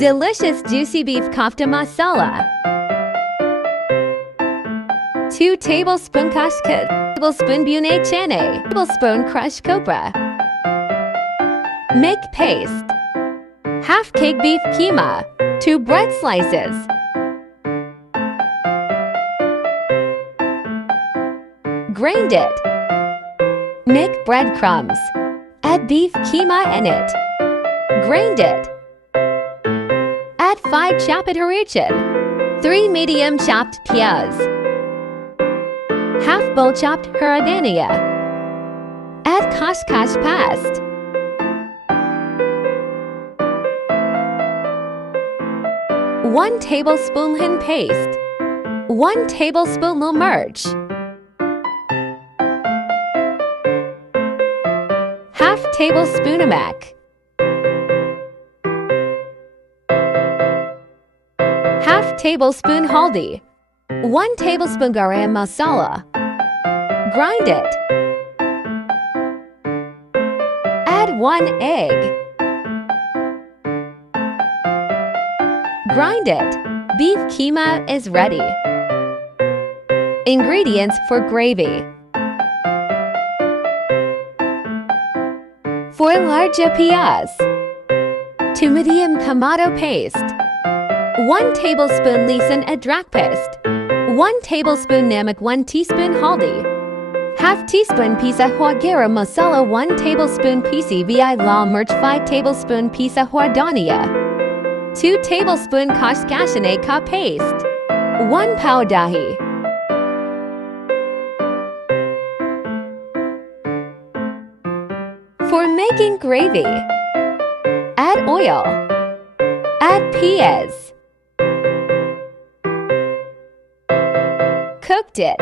Delicious Juicy Beef Kofta Masala. 2 tablespoon kashkad, tablespoon bnane chane, tablespoon crushed copra. Make paste. Half cake beef keema, 2 bread slices. Grind it. Make breadcrumbs. Add beef keema in it. Grind it. Add 5 chopped tariqa, 3 medium chopped piyaz, half bowl chopped haradania. Add kashkash paste. One tablespoon hin paste. 1 tablespoon lil mirch. Half tablespoon amak. Half tablespoon haldi. 1 tablespoon garam masala. Grind it. Add 1 egg. Grind it. Beef keema is ready. Ingredients for gravy. For large piyaz, 2 medium tomato paste, 1 tablespoon lesan adrak paste, 1 tablespoon namak, 1 teaspoon haldi, half teaspoon pisa hua garam masala, 1 tablespoon pisi vi lal mirch, 5 tablespoon pisa hua dhania, 2 tablespoon kashkashane ka paste, 1 pav dahi. For making gravy, add oil, add piyaz, cooked it,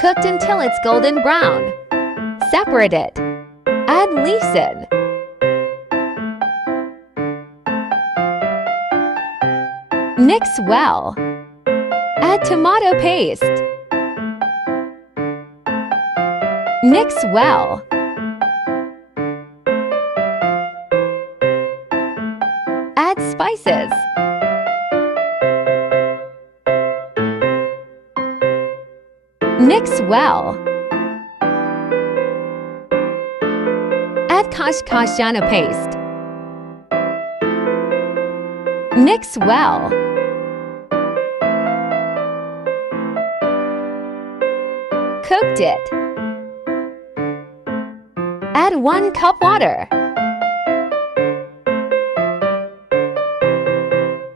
cooked until it's golden brown, separate it, add leasen, mix well, add tomato paste, mix well. Add spices. Mix well. Add kashkashana paste. Mix well. Cooked it. Add 1 cup water.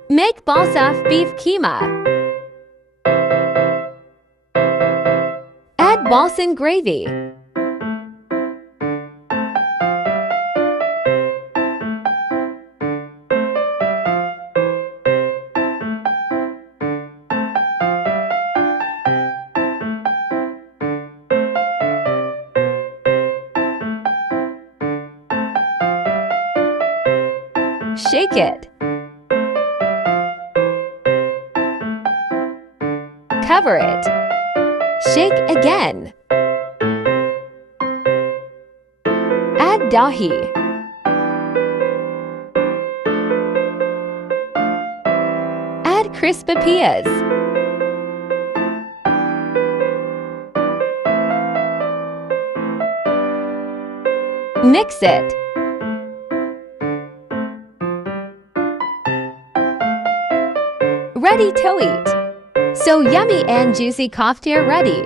Make balls of beef keema. Add balls in gravy. Shake it. Cover it. Shake again. Add dahi. Add crisp piyaz. Mix it. Ready to eat. So yummy and juicy kofta are ready.